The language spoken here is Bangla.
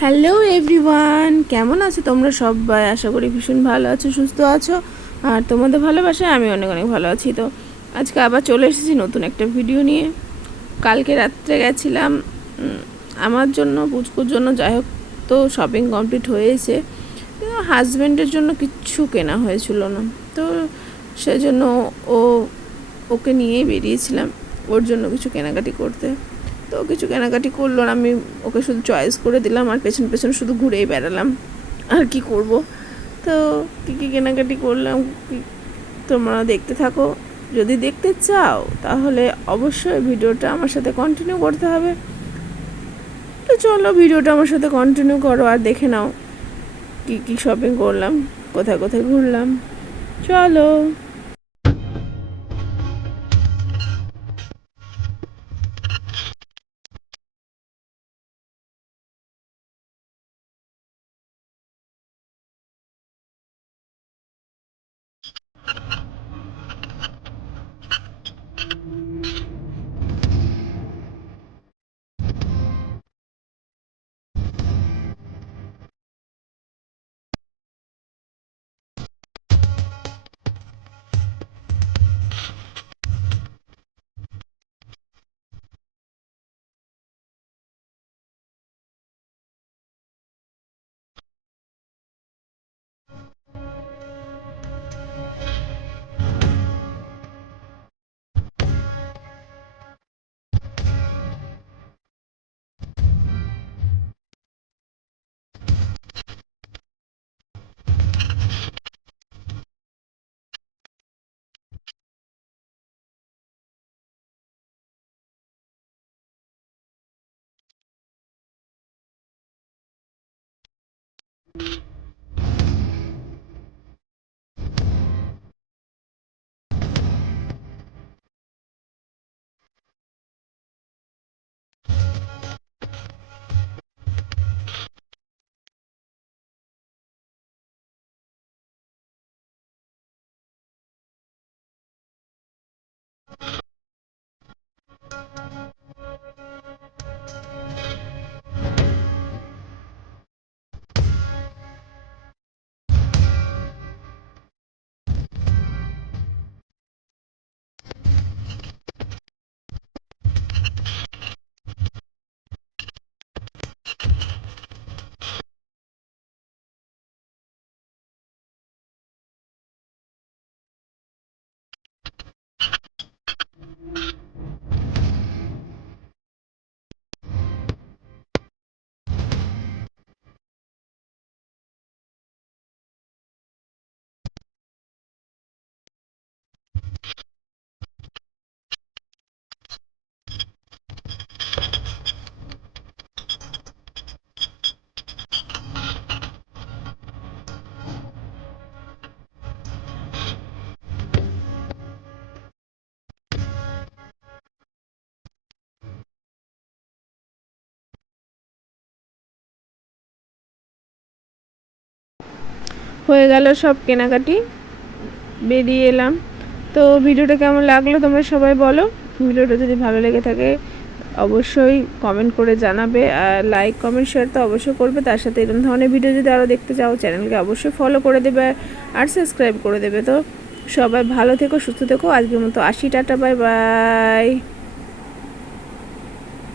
হ্যালো এভরিওয়ান, কেমন আছো তোমরা সবাই? আশা করি ভীষণ ভালো আছো, সুস্থ আছো, আর তোমাদের ভালোবাসায় আমি অনেক অনেক ভালো আছি। তো আজকে আবার চলে এসেছি নতুন একটা ভিডিও নিয়ে। কালকে রাত্রে গেছিলাম আমার জন্য, পুচকুর জন্য, যাই হোক, তো শপিং কমপ্লিট হয়েছে। কিন্তু হাজব্যান্ডের জন্য কিচ্ছু কেনা হয়েছিল না, তো সেজন্য ওকে নিয়েই বেরিয়েছিলাম ওর জন্য কিছু কেনাকাটি করতে। তো কিছু কেনাকাটি করলো, আমি ওকে শুধু চয়েস করে দিলাম আর পেছন পেছন শুধু ঘুরেই বেড়ালাম, আর কি করব। তো কী কী কেনাকাটি করলাম তোমরা দেখতে থাকো। যদি দেখতে চাও তাহলে অবশ্যই ভিডিওটা আমার সাথে কন্টিনিউ করতে হবে। তো চলো ভিডিওটা আমার সাথে কন্টিনিউ করো আর দেখে নাও কী কী শপিং করলাম, কোথায় কোথায় ঘুরলাম। চলো। হয়ে গেল সব কেনাকাটি, বেরিয়ে এলাম। তো ভিডিওটা কেমন লাগলো তোমরা সবাই বলো। ভিডিওটা যদি ভালো লেগে থাকে অবশ্যই কমেন্ট করে জানাবে, আর লাইক কমেন্ট শেয়ার তো অবশ্যই করবে। তার সাথে এরকম ধরনের ভিডিও যদি আরও দেখতে চাও চ্যানেলকে অবশ্যই ফলো করে দেবে আর সাবস্ক্রাইব করে দেবে। তো সবাই ভালো থেকো, সুস্থ থেকো। আজকের মতো আসি, টাটা, বাই বাই।